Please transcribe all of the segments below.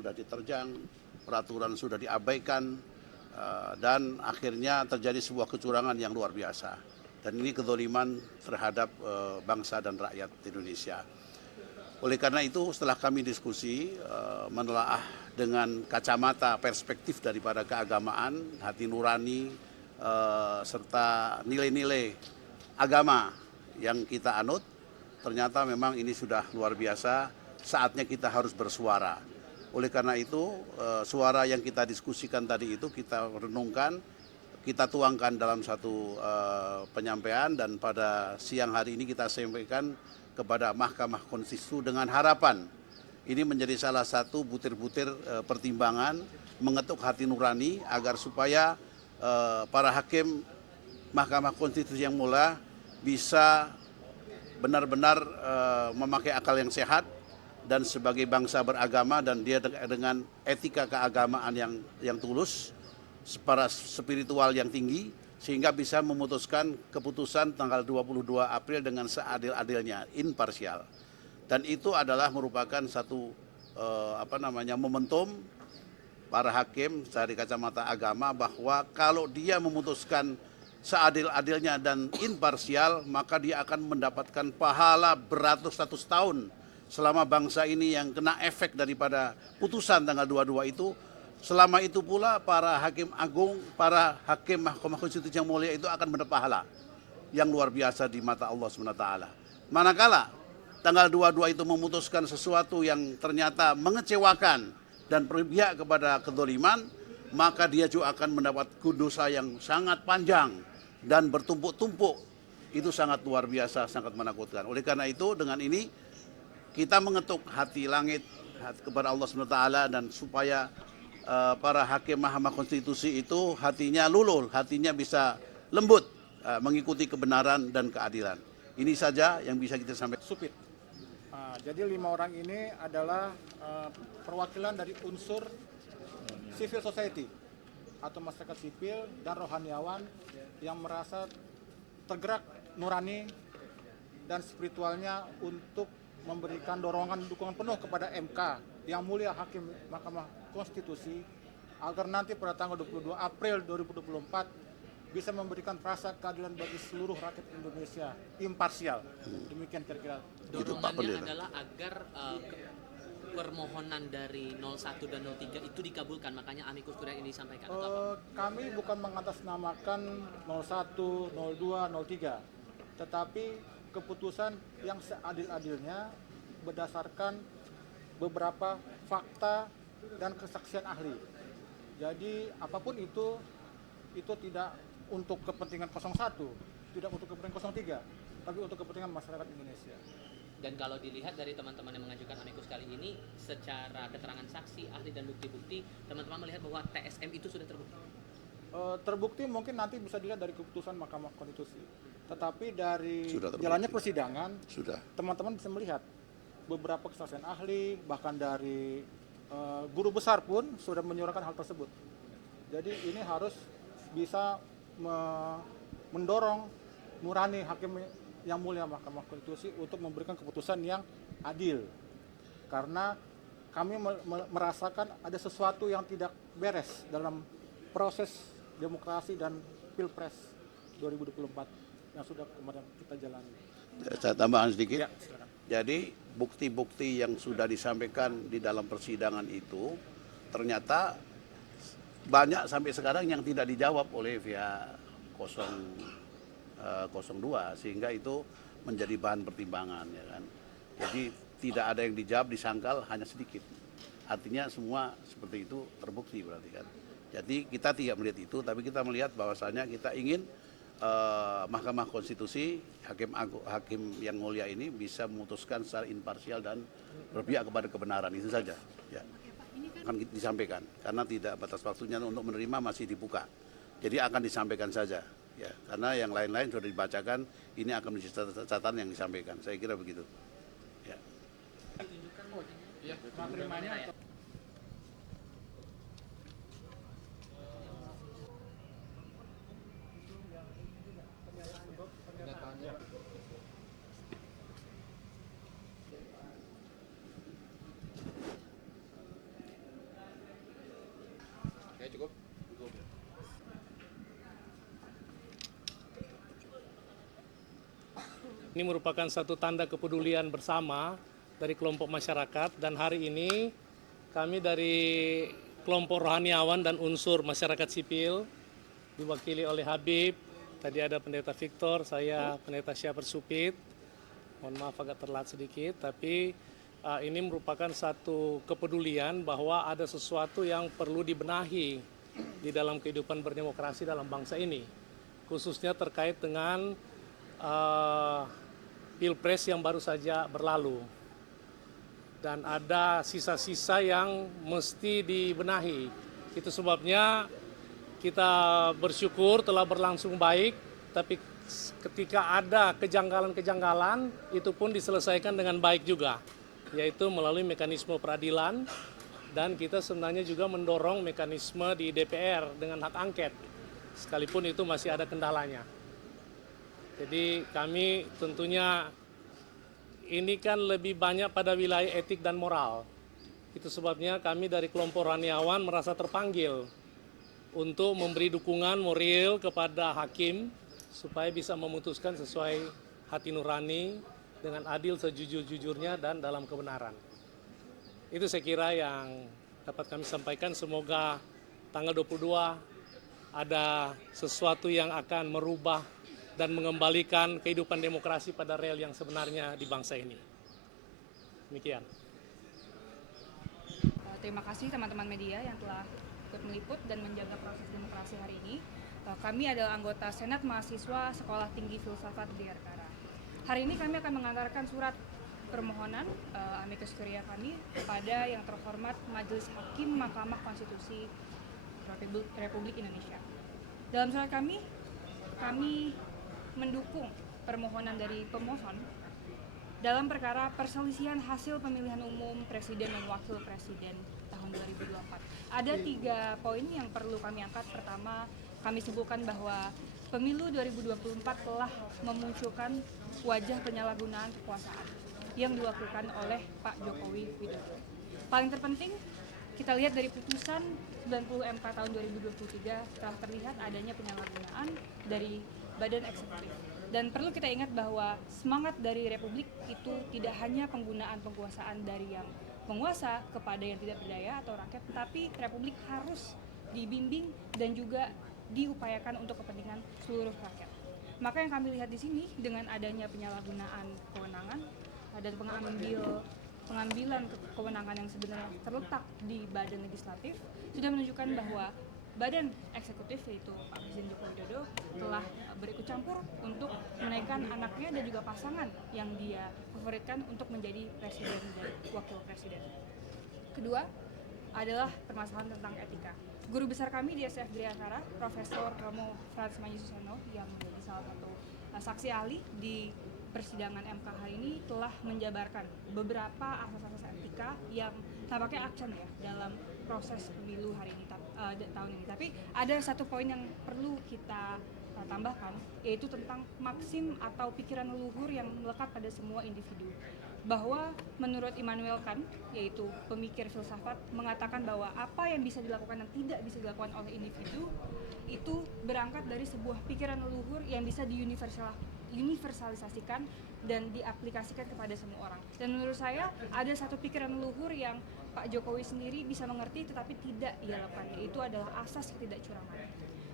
sudah diterjang, peraturan sudah diabaikan, dan akhirnya terjadi sebuah kecurangan yang luar biasa. Dan ini kezaliman terhadap bangsa dan rakyat Indonesia. Oleh karena itu setelah kami diskusi, menelaah dengan kacamata perspektif daripada keagamaan, hati nurani, serta nilai-nilai agama yang kita anut, ternyata memang ini sudah luar biasa, saatnya kita harus bersuara. Oleh karena itu, suara yang kita diskusikan tadi itu kita renungkan, kita tuangkan dalam satu penyampaian, dan pada siang hari ini kita sampaikan kepada Mahkamah Konstitusi dengan harapan ini menjadi salah satu butir-butir pertimbangan mengetuk hati nurani agar supaya para hakim Mahkamah Konstitusi yang mulia bisa benar-benar memakai akal yang sehat dan sebagai bangsa beragama, dan dia dengan etika keagamaan yang tulus, para spiritual yang tinggi, sehingga bisa memutuskan keputusan tanggal 22 April dengan seadil-adilnya, imparsial. Dan itu adalah merupakan satu momentum para hakim dari kacamata agama, bahwa kalau dia memutuskan seadil-adilnya dan imparsial, maka dia akan mendapatkan pahala beratus-ratus tahun selama bangsa ini yang kena efek daripada putusan tanggal 22 itu. Selama itu pula para hakim agung, para hakim Mahkamah Konstitusi yang mulia itu akan mendapat pahala yang luar biasa di mata Allah SWT. Manakala tanggal 22 itu memutuskan sesuatu yang ternyata mengecewakan dan berpihak kepada kezaliman, maka dia juga akan mendapat dosa yang sangat panjang dan bertumpuk-tumpuk. Itu sangat luar biasa, sangat menakutkan. Oleh karena itu dengan ini kita mengetuk hati langit kepada Allah SWT, dan supaya para hakim Mahkamah Konstitusi itu hatinya luluh, hatinya bisa lembut, mengikuti kebenaran dan keadilan. Ini saja yang bisa kita sampaikan. Supit. Jadi 5 orang ini adalah perwakilan dari unsur civil society atau masyarakat sipil dan rohaniawan yang merasa tergerak nurani dan spiritualnya untuk memberikan dukungan penuh kepada MK yang mulia Hakim Mahkamah Konstitusi, agar nanti pada tanggal 22 April 2024 bisa memberikan rasa keadilan bagi seluruh rakyat Indonesia, imparsial. Demikian kira-kira. Dorongannya adalah agar permohonan dari 01 dan 03 itu dikabulkan, makanya amicus curiae ini disampaikan. Kami bukan mengatasnamakan 01, 02, 03, tetapi keputusan yang seadil-adilnya berdasarkan beberapa fakta dan kesaksian ahli. Jadi apapun itu tidak untuk kepentingan 01, tidak untuk kepentingan 03, tapi untuk kepentingan masyarakat Indonesia. Dan kalau dilihat dari teman-teman yang mengajukan amicus kali ini, secara keterangan saksi, ahli dan bukti-bukti, teman-teman melihat bahwa TSM itu sudah terbukti? Terbukti mungkin nanti bisa dilihat dari keputusan Mahkamah Konstitusi. Tetapi dari jalannya persidangan, teman-teman bisa melihat beberapa kesaksian ahli, bahkan dari guru besar pun sudah menyuarakan hal tersebut. Jadi ini harus bisa mendorong nurani hakim yang mulia Mahkamah Konstitusi untuk memberikan keputusan yang adil. Karena kami merasakan ada sesuatu yang tidak beres dalam proses demokrasi dan Pilpres 2024 yang sudah kemarin kita jalani. Saya tambahkan sedikit. Ya, silakan. Jadi bukti-bukti yang sudah disampaikan di dalam persidangan itu ternyata banyak sampai sekarang yang tidak dijawab oleh pihak 02, sehingga itu menjadi bahan pertimbangan, ya kan. Jadi tidak ada yang dijawab, disangkal hanya sedikit. Artinya semua seperti itu terbukti berarti kan. Jadi kita tidak melihat itu, tapi kita melihat bahwasannya kita ingin Mahkamah Konstitusi, hakim yang mulia ini bisa memutuskan secara imparsial dan berpihak kepada kebenaran, itu saja. Ya. Akan disampaikan, karena tidak batas waktunya untuk menerima masih dibuka. Jadi akan disampaikan saja. Ya, karena yang lain-lain sudah dibacakan, ini akan menjadi catatan yang disampaikan. Saya kira begitu. Ya. Ini merupakan satu tanda kepedulian bersama dari kelompok masyarakat, dan hari ini kami dari kelompok rohaniawan dan unsur masyarakat sipil diwakili oleh Habib, tadi ada Pendeta Victor, saya Pendeta Syafir Supit. Mohon maaf agak terlambat sedikit, tapi ini merupakan satu kepedulian bahwa ada sesuatu yang perlu dibenahi di dalam kehidupan berdemokrasi dalam bangsa ini, khususnya terkait dengan Pilpres yang baru saja berlalu. Dan ada sisa-sisa yang mesti dibenahi. Itu sebabnya kita bersyukur telah berlangsung baik, tapi ketika ada kejanggalan-kejanggalan itu pun diselesaikan dengan baik juga, yaitu melalui mekanisme peradilan, dan kita sebenarnya juga mendorong mekanisme di DPR dengan hak angket, sekalipun itu masih ada kendalanya. Jadi kami tentunya ini kan lebih banyak pada wilayah etik dan moral. Itu sebabnya kami dari kelompok rohaniawan merasa terpanggil untuk memberi dukungan moral kepada hakim supaya bisa memutuskan sesuai hati nurani dengan adil sejujur-jujurnya dan dalam kebenaran. Itu saya kira yang dapat kami sampaikan. Semoga tanggal 22 ada sesuatu yang akan merubah dan mengembalikan kehidupan demokrasi pada rel yang sebenarnya di bangsa ini. Demikian. Terima kasih teman-teman media yang telah ikut meliput dan menjaga proses demokrasi hari ini. Kami adalah anggota Senat Mahasiswa Sekolah Tinggi Filsafat Bayangkara. Hari ini kami akan mengantarkan surat permohonan amicus curiae kami kepada yang terhormat Majelis Hakim Mahkamah Konstitusi Republik Indonesia. Dalam surat kami mendukung permohonan dari pemohon dalam perkara perselisihan hasil pemilihan umum presiden dan wakil presiden tahun 2024. Ada 3 poin yang perlu kami angkat. Pertama, kami sebutkan bahwa pemilu 2024 telah memunculkan wajah penyalahgunaan kekuasaan yang dilakukan oleh Pak Jokowi Widodo. Paling terpenting, kita lihat dari putusan 90 MK tahun 2023 telah terlihat adanya penyalahgunaan dari Badan Eksekutif. Dan perlu kita ingat bahwa semangat dari Republik itu tidak hanya penggunaan penguasaan dari yang penguasa kepada yang tidak berdaya atau rakyat, tapi Republik harus dibimbing dan juga diupayakan untuk kepentingan seluruh rakyat. Maka yang kami lihat di sini dengan adanya penyalahgunaan kewenangan dan pengambilan kewenangan yang sebenarnya terletak di Badan Legislatif sudah menunjukkan bahwa Badan Eksekutif yaitu Pak Presiden Joko Widodo telah berikut campur untuk menaikkan anaknya dan juga pasangan yang dia favoritkan untuk menjadi presiden dan wakil presiden. Kedua adalah permasalahan tentang etika. Guru besar kami di SF Bayangkara, Profesor Romo Frans Manjuseno, yang menjadi salah satu saksi ahli di persidangan MK hari ini, telah menjabarkan beberapa asas-asas etika yang tampaknya aksen ya dalam proses pemilu hari ini tahun ini. Tapi ada satu poin yang perlu kita tambahkan, yaitu tentang maksim atau pikiran leluhur yang melekat pada semua individu. Bahwa menurut Immanuel Kant, yaitu pemikir filsafat, mengatakan bahwa apa yang bisa dilakukan dan tidak bisa dilakukan oleh individu itu berangkat dari sebuah pikiran leluhur yang bisa diuniversalisasikan dan diaplikasikan kepada semua orang. Dan menurut saya ada satu pikiran leluhur yang Pak Jokowi sendiri bisa mengerti tetapi tidak ia lakukan, yaitu adalah asas ketidakcurangan.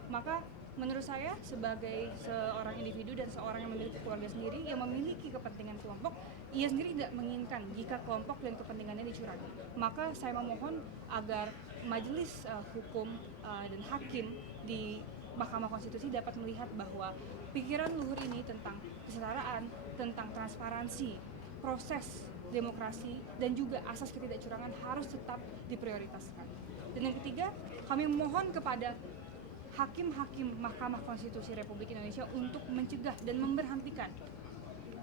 Maka menurut saya sebagai seorang individu dan seorang yang memiliki keluarga sendiri yang memiliki kepentingan kelompok, ia sendiri tidak menginginkan jika kelompok dan kepentingannya dicurangi. Maka saya memohon agar Majelis Hukum dan Hakim di Mahkamah Konstitusi dapat melihat bahwa pikiran luhur ini tentang kesetaraan, tentang transparansi, proses demokrasi, dan juga asas ketidakcurangan harus tetap diprioritaskan. Dan yang ketiga, kami memohon kepada hakim-hakim Mahkamah Konstitusi Republik Indonesia untuk mencegah dan memberhentikan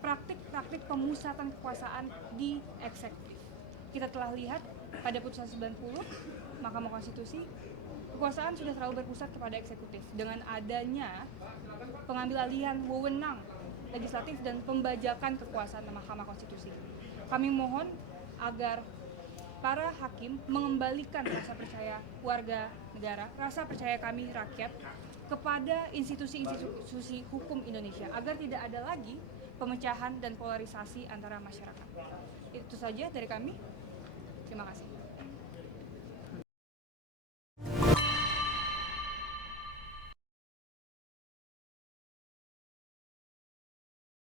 praktik-praktik pemusatan kekuasaan di eksekutif. Kita telah lihat pada putusan 90 Mahkamah Konstitusi, kekuasaan sudah terlalu berpusat kepada eksekutif dengan adanya pengambil alihan wewenang legislatif dan pembajakan kekuasaan Mahkamah Konstitusi. Kami mohon agar para hakim mengembalikan rasa percaya warga negara, rasa percaya kami rakyat kepada institusi-institusi hukum Indonesia agar tidak ada lagi pemecahan dan polarisasi antara masyarakat. Itu saja dari kami. Terima kasih.